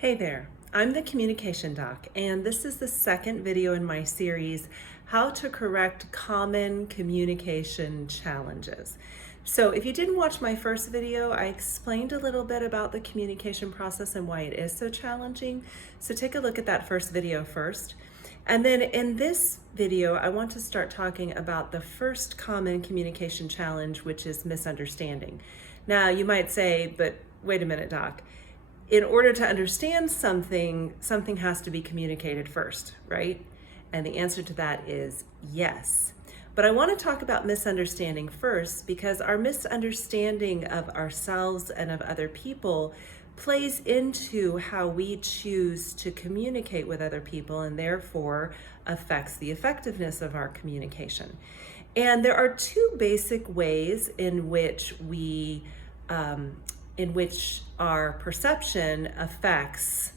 Hey there, I'm the Communication Doc, and this is the second video in my series, How to Correct Common Communication Challenges. So if you didn't watch my first video, I explained a little bit about the communication process and why it is so challenging. So take a look at that first video first. And then in this video, I want to start talking about the first common communication challenge, which is misunderstanding. Now you might say, but wait a minute, Doc. In order to understand something, something has to be communicated first, right? And the answer to that is yes. But I want to talk about misunderstanding first because our misunderstanding of ourselves and of other people plays into how we choose to communicate with other people and therefore affects the effectiveness of our communication. And there are two basic ways in which our perception affects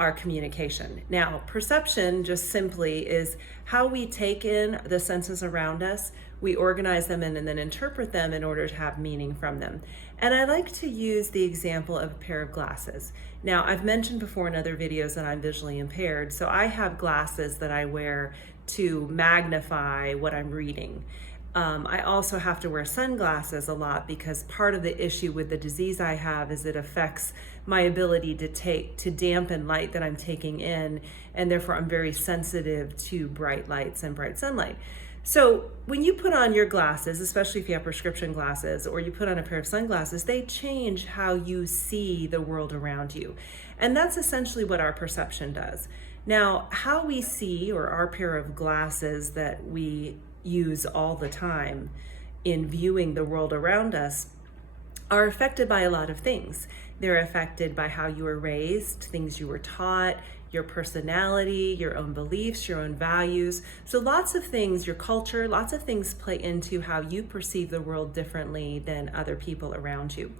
our communication. Now, perception just simply is how we take in the senses around us, we organize them and then interpret them in order to have meaning from them. And I like to use the example of a pair of glasses. Now, I've mentioned before in other videos that I'm visually impaired, so I have glasses that I wear to magnify what I'm reading. I also have to wear sunglasses a lot because part of the issue with the disease I have is it affects my ability to dampen light that I'm taking in, and therefore I'm very sensitive to bright lights and bright sunlight. So when you put on your glasses, especially if you have prescription glasses, or you put on a pair of sunglasses, they change how you see the world around you. And that's essentially what our perception does. Now, how we see, or our pair of glasses that we use all the time in viewing the world around us, are affected by a lot of things. They're affected by how you were raised, things you were taught, your personality, your own beliefs, your own values. So lots of things, your culture, lots of things play into how you perceive the world differently than other people around you.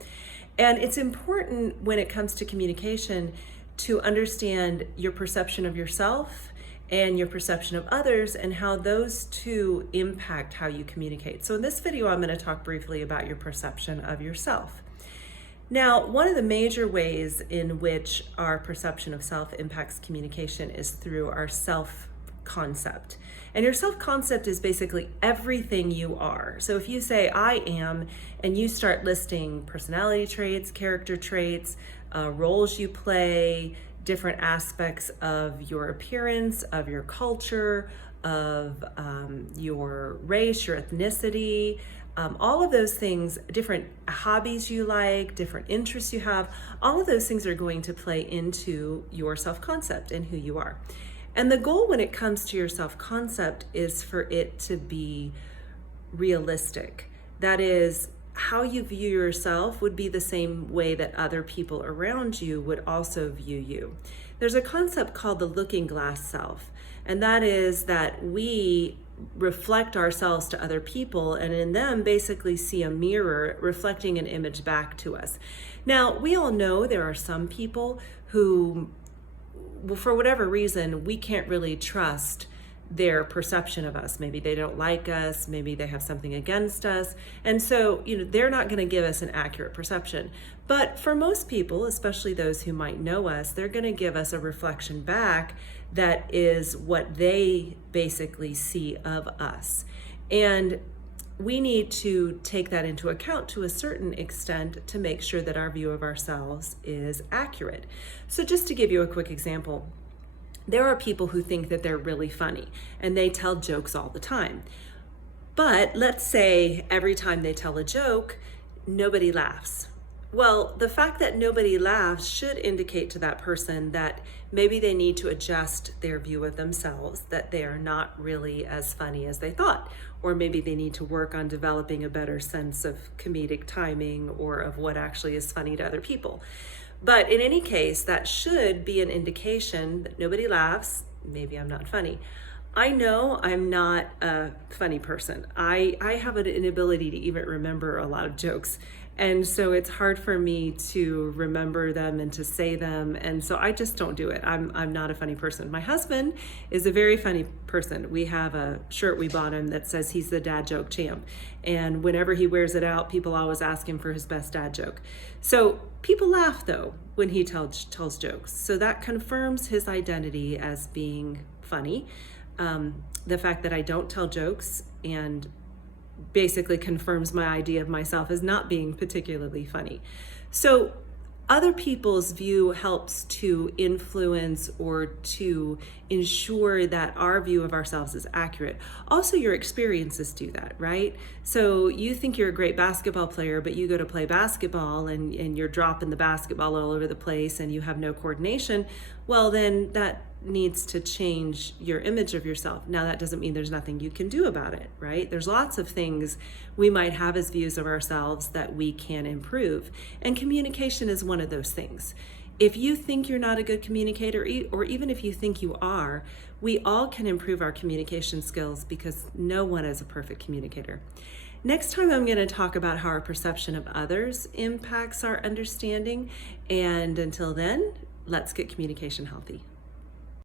And it's important when it comes to communication to understand your perception of yourself and your perception of others and how those two impact how you communicate. So in this video, I'm going to talk briefly about your perception of yourself. Now, one of the major ways in which our perception of self impacts communication is through our self-concept. And your self-concept is basically everything you are. So if you say, I am, and you start listing personality traits, character traits, roles you play, different aspects of your appearance, of your culture, of your race, your ethnicity, all of those things, different hobbies you like, different interests you have, all of those things are going to play into your self-concept and who you are. And the goal when it comes to your self-concept is for it to be realistic. That is, how you view yourself would be the same way that other people around you would also view you. There's a concept called the looking glass self, and that is that we reflect ourselves to other people and in them basically see a mirror reflecting an image back to us. Now, we all know there are some people who, well, for whatever reason, we can't really trust their perception of us. Maybe they don't like us, maybe they have something against us. And so, they're not going to give us an accurate perception. But for most people, especially those who might know us, they're going to give us a reflection back that is what they basically see of us. And we need to take that into account to a certain extent to make sure that our view of ourselves is accurate. So just to give you a quick example, there are people who think that they're really funny and they tell jokes all the time. But let's say every time they tell a joke, nobody laughs. Well, the fact that nobody laughs should indicate to that person that maybe they need to adjust their view of themselves, that they are not really as funny as they thought. Or maybe they need to work on developing a better sense of comedic timing or of what actually is funny to other people. But in any case, that should be an indication that nobody laughs. Maybe I'm not funny. I know I'm not a funny person. I have an inability to even remember a lot of jokes. And so it's hard for me to remember them and to say them. And so I just don't do it. I'm not a funny person. My husband is a very funny person. We have a shirt we bought him that says he's the dad joke champ. And whenever he wears it out, people always ask him for his best dad joke. So people laugh though when he tells jokes. So that confirms his identity as being funny. The fact that I don't tell jokes and basically confirms my idea of myself as not being particularly funny. So other people's view helps to influence or to ensure that our view of ourselves is accurate. Also, your experiences do that, right? So you think you're a great basketball player, but you go to play basketball and you're dropping the basketball all over the place and you have no coordination. Well, then that needs to change your image of yourself. Now, that doesn't mean there's nothing you can do about it, right? There's lots of things we might have as views of ourselves that we can improve. And communication is one of those things. If you think you're not a good communicator, or even if you think you are, we all can improve our communication skills because no one is a perfect communicator. Next time, I'm going to talk about how our perception of others impacts our understanding. And until then, let's get communication healthy.